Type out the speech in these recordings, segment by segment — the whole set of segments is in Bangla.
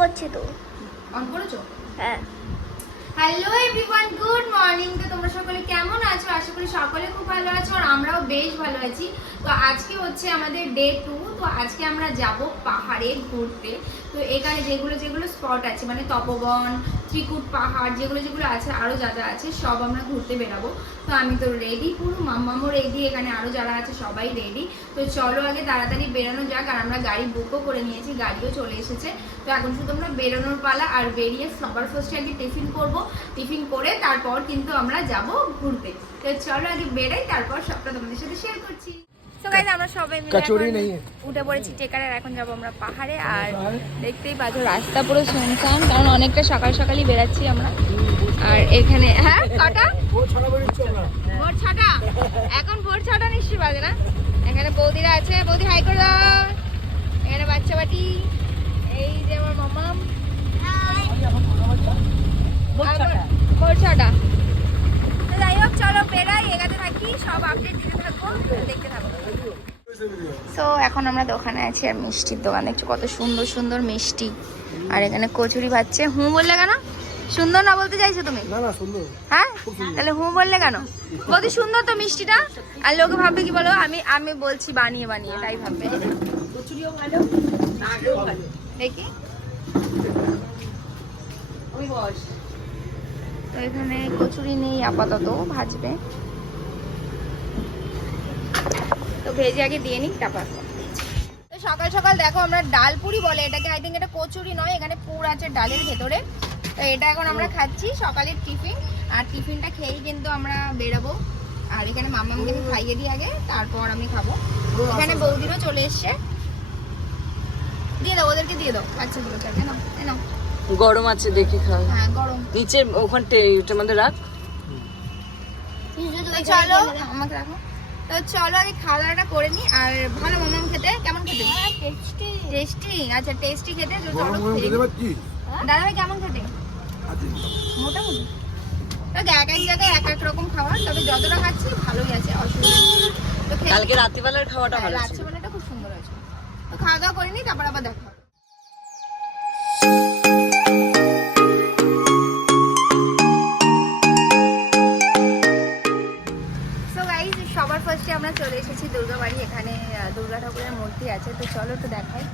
করছি তো। অন করেছ? হ্যাঁ। হ্যালো এভরিওয়ান গুড মর্নিং তো তোমরা সকলে কেমন আছো? আশা করি সকলে খুব ভালো আছো আর আমরাও বেশ ভালো আছি। তো আজকে হচ্ছে আমাদের ডে টু তো আজকে আমরা যাব পাহাড়ে ঘুরতে। তো এখানে যেগুলো যেগুলো স্পট আছে মানে তপবন, ত্রিকুট পাহাড়, যেগুলো যেগুলো আছে আরও যা যা আছে, সব আমরা ঘুরতে বেরাবো। তো আমি তো রেডি পুরো, মাম্মামও রেডি এখানে আরও যারা আছে, সবাই রেডি তো চলো আগে তাড়াতাড়ি বেরোনো যাক, আর আমরা গাড়ি বুকও করে নিয়েছি, গাড়িও চলে এসেছে। তো এখন শুধু আমরা বেরোনোর পালা আর বেরিয়ে সবার ফার্স্টে আগে টিফিন করব। টিফিন করে তারপর কিন্তু আমরা যাব ঘুরতে। তো চলো আগে বেরাই, তারপর সবটা তোমাদের সাথে শেয়ার করছি। গাইজ আমরা সবাই মিলে উঠে পড়েছি টেকার এখন যাব আমরা পাহাড়ে। আর দেখতেই পাচ্ছ রাস্তা পুরো শুনশান কারণ অনেকটা সকাল সকালই বেরাচ্ছি আমরা। আর এখানে হ্যাঁ কটা? ভোর ছটা এখন ভোর ছটা নিশ্চয়ই বাজে না? এখানে বৌদিরা আছে। বৌদি হাই করে দাও। এখানে বাচ্চা বাটি। এই যে আমার মামাম ভোর ছটা। যাই হোক চলো বেড়াই এগাতে থাকি। সব আপডেট দিতে থাকব দেখতে থাকব তো এখন আমরা দোকানে আছি আর মিষ্টির দোকান। দেখছ কত সুন্দর সুন্দর মিষ্টি। আর এখানে কচুরি ভাজছে। হুঁ বললে কেন? সুন্দর না বলতে চাইছো তুমি? না না সুন্দর। হ্যাঁ? তাহলে হুঁ বললে কেন? বলতে সুন্দর তো মিষ্টিটা। আর লোকে ভাববে কি বলো? আমি আমি বলছি বানিয়ে বানিয়ে তাই ভাববে। দেখি। তো এখানে কচুরি নেই আপাতত ভাজবে। তো ভেজে আগে দিয়ে নিই তারপর তো সকাল সকাল দেখো আমরা ডাল পুরি বলে এটাকে আই থিঙ্ক এটা কচুরি নয় এখানে পুর আছে ডালের ভেতরে। তো এটা এখন আমরা খাচ্ছি সকালের টিফিন আর টিফিনটা খেয়েই কিন্তু আমরা বেরোবো। আর এখানে মামামকে আমি খাইয়ে দিই আগে তারপর আমি খাব। এখানে বৌদিরও চলে এসছে। দিয়ে দাও ওদেরকে দিয়ে দাও বাচ্চাগুলোকে নাও এ নাও। গরম আছে দেখি খাও। হ্যাঁ গরম। নিচে ওখানটা ওটার মধ্যে রাখ। চলো আমাকে রাখো। তো চলো আগে খাওয়া দাওয়াটা করে নি আর ভালো মামাম খেতে কেমন খেতে? টেস্টি আচ্ছা টেস্টি খেতে নিই। দাদা ভাই কেমন খেতে? মোটামুটি। তো এক এক জায়গায় এক এক রকম খাবার তবে যতটা খাচ্ছি ভালোই আছে অসুবিধা নেই। তো খেয়ে কালকে রাত্রিবেলার খাওয়াটা ভালো ছিল। রাত্রিবেলাটা খুব সুন্দর হয়েছে। তো খাওয়া দাওয়া করিনি তারপর আবার দেখা। ফার্স্টে আমরা চলে এসেছি দুর্গা বাড়ি এখানে দুর্গা ঠাকুরের মূর্তি আছে। তো চলো তো দেখাই।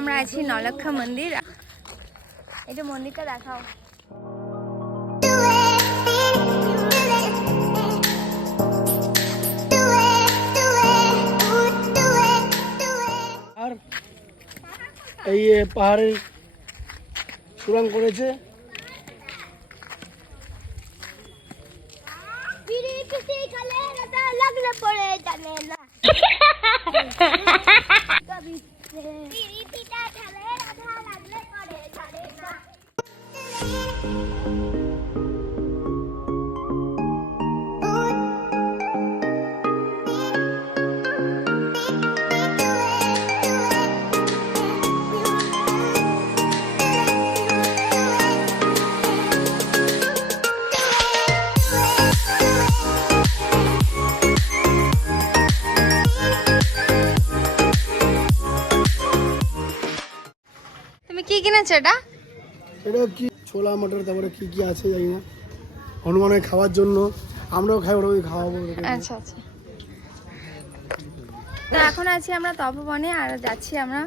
আমরা আছি নলক্ষা মন্দির। এটা মন্দিরটা দেখাও। আর এই এ, পাহাড়ের সুরাং করেছে। লাগলে পড়ে জানে না তুমি কি কিনেছো এটা? এটা কি ছোলা মটর তারপরে কি কি আছে জানি না। হনুমানের খাওয়ার জন্য আমরাও খাই ওরা ওই খাওয়াবো আচ্ছা আচ্ছা। তো এখন আছি আমরা তপবনে আর যাচ্ছি আমরা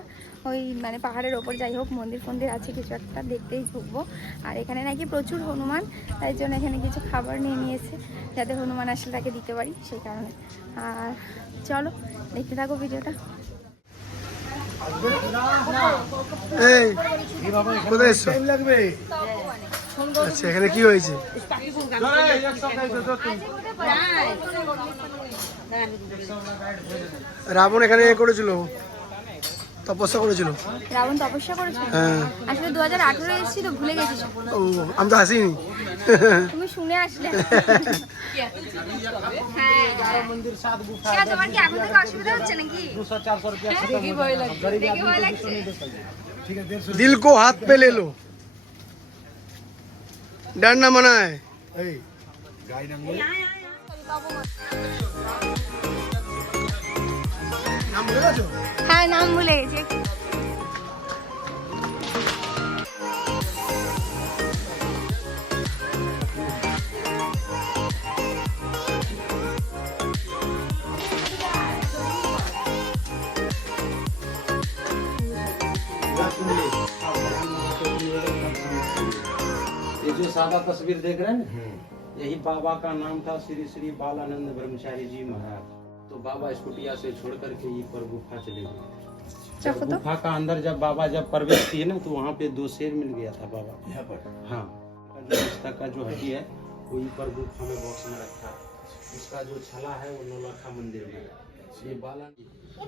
ওই মানে পাহাড়ের ওপর। যাই হোক মন্দির ফন্দির আছে কিছু একটা দেখতেই ঢুকবো। আর এখানে নাকি প্রচুর হনুমান তাই জন্য এখানে কিছু খাবার নিয়ে নিয়েছে যাতে হনুমান আসলে তাকে দিতে পারি সেই কারণে। আর চলো দেখতে থাকো ভিডিওটা। এই কোথায় লাগবে আচ্ছা এখানে কি হয়েছে? রাবণ এখানে করেছিল? তপস্যা করেছিল? রাবণ তপস্যা করেছিল? হ্যাঁ। এসেছি তো ভুলে ও আমি তো আসিনি তুমি শুনে আসলে। তোমার কি এখন থেকে অসুবিধা হচ্ছে নাকি? হ্যাঁ, দিল কো হাত পেলে লো নাম ভুলে গেছো? হ্যাঁ নাম ভুলে গেছি। सादा तस्वीर देख रहे हैं? यही बाबा का नाम था श्री श्री बालानंद ब्रह्मचारी जी महाराज। तो बाबा इस कुटिया से छोड़ करके ये पर गुफा चले गए। तो गुफा का अंदर जब बाबा जब प्रवेश किए ना तो वहाँ पे दो शेर मिल गया था बाबा। यहाँ पर? हाँ। जो रिश्ता का जो हड्डी है वही पर गुफा में बॉक्स में रखा। है। इसका जो छला है वो नौलखा मंदिर में। है। ये बाला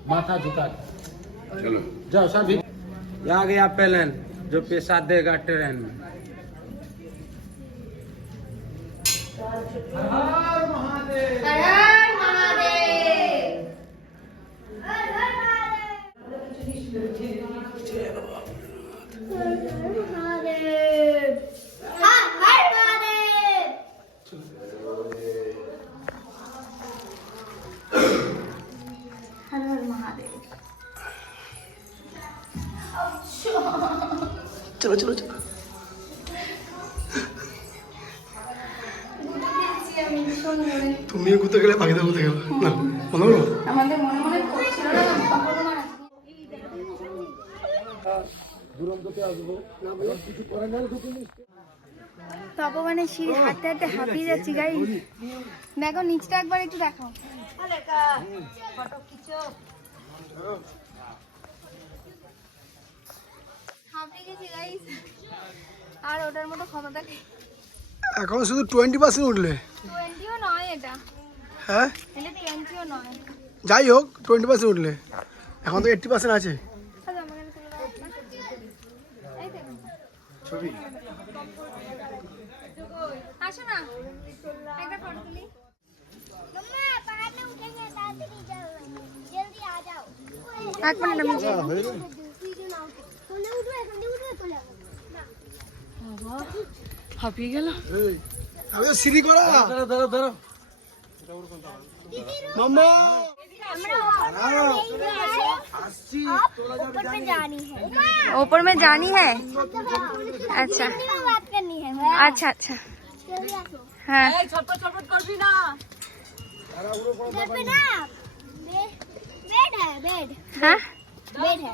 माथा झुका चलो। जाओ सभी आ गया पेलन जो पैसा देगा ट्रेन में। चलो चलो चलो। মনে তুমি ঘুরতে গেলে পাখিদের ঘুরতে গেল। না মনে হলো? আমাদের মনে মনে না সিঁড়ি হাঁটতে হাঁটতে হাঁপিয়ে যাচ্ছি গাই দেখো নিচটা একবার একটু দেখো হাঁপিয়ে গেছি গাইস আর ওটার মতো ক্ষমতা এখন শুধু টোয়েন্টি পার্সেন্ট উঠলে। হ্যাঁ? যাই হোক টোয়েন্টি পার্সেন্ট উঠলে। এখন তো এইট্টি পার্সেন্ট আছে। আচ্ছা, আমাকে তুলে হাঁপিয়ে গেল আমি তো সিঁড়ি করা धरो धरो धरो মাম্মা हमरा ऊपर में जानी है ऊपर में जानी है अच्छा हिंदी में बात करनी है अच्छा अच्छा जल्दी आ जाओ हाँ ছটপট ছটপট করবি না इधर पे ना बे- बेड है बेड हाँ बेड है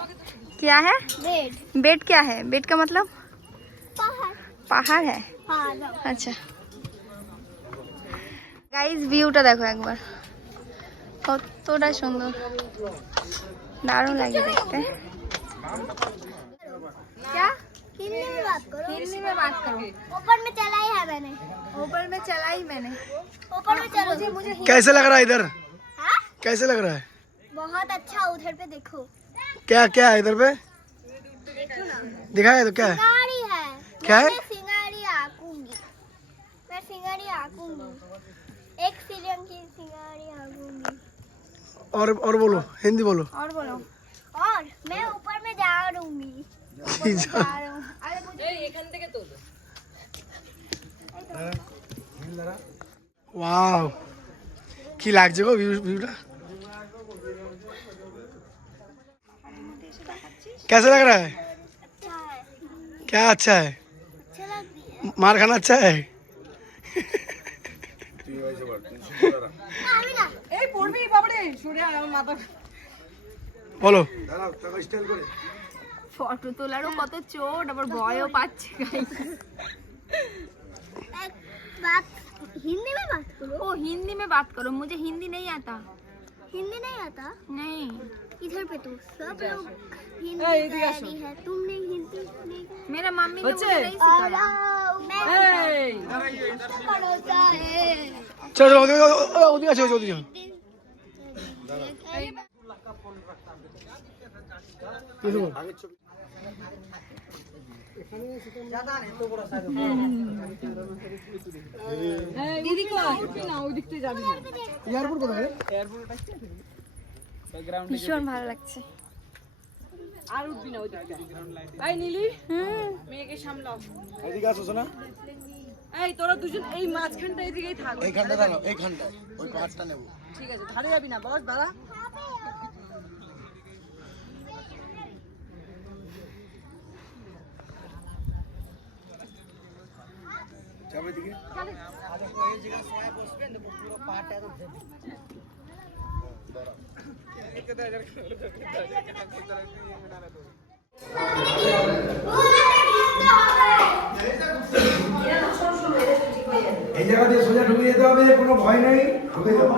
क्या है बेड बेड क्या है बेड का मतलब पहाड़ পাহাড় है हाँ जाओ আচ্ছা গাইস ভিউটা দেখো একবার কতটা সুন্দর দারুণ লাগে দেখতে क्या हिंदी में बात करो हिंदी में बात करो ऊपर में चला ही है मैंने ऊपर में चला ही मैंने ऊपर में चलो मुझे मुझे कैसे लग रहा है इधर हाँ कैसे लग रहा है बहुत अच्छा उधर पे देखो क्या क्या है इधर पे देखो ना दिखाए तो क्या है सिंगाड़ी है क्या है? मैं सिंगाड़ी आकूंगी मैं सिंगाड़ी आकूंगी एक सीरियन की सिंगाड़ी आकूंगी और और बोलो हिंदी बोलो और बोलो और मैं ऊपर में जा रहूंगी जा रहा हूँ अरे मुझे এখান থেকে তোল वाव কি লাগছে গো ভিউ ভিউটা कैसा लग रहा है अच्छा है क्या अच्छा है अच्छा लगती है मार खाना अच्छा है আমি না এই পড়বি বাবারে সরে আয়, আমার মাথা बोलो ফটো তোলারও কত চোট আবার ভয়ও পাচ্ছে guys। एक बात हिंदी में बात करो ओ हिंदी में बात करो मुझे हिंदी नहीं आता हिंदी नहीं आता नहीं इधर पे तो सब लोग हिंदी ए, इधर आ तैयारी है तुमने हिंदी नहीं मेरा मम्मी ने बच्चे। मुझे नहीं सिखाया मैं এই करो चाहे চলো চলো ওদিকে আছে ওদিকে না না? ভীষণ ভালো লাগছে। আর উঠবি না ওই দিকটা এই নীলি মেয়েকে সামলাও। এদিকে আসো শোনা এই তোরা দুজন এই মাঝখানটা এদিকেই থাক এইখানটা দাঁড়াও এইখানটায় ওই পাহাড়টা নেব ঠিক আছে ধারে যাবি না বস দাঁড়া যাবে জায়গা কোনো ভয় নেই ঢুকে যাও কোনো ভয় নেই। চলো, হর হর মহাদেবের করে এই জায়গা দিয়ে সোজা ঢুকে যেতে হবে কোনো ভয় নেই। ঢুকে যাব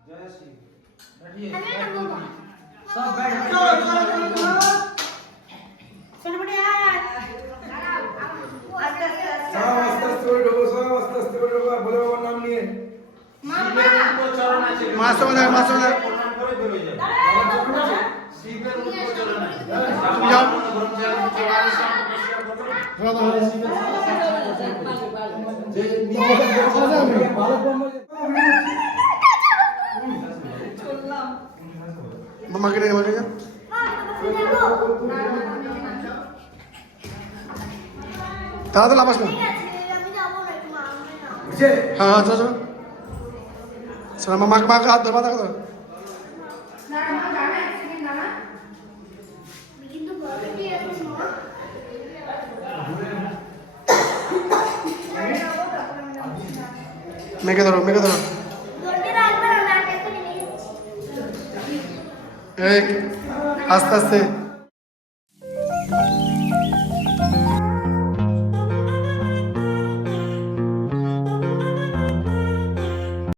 জয় শ্রী সব মাছ মাছ মাছ মাকে ডেকে মাকে তাড়াতাড়ি আবাস না। হ্যাঁ, হ্যাঁ চলো চলো। শোনা মামাকে মাকে হাত ধর মাথা ধর কিন্তু বড়টি এখন মা মেঘে ধরো মেঘে ধরো আস্তে আস্তে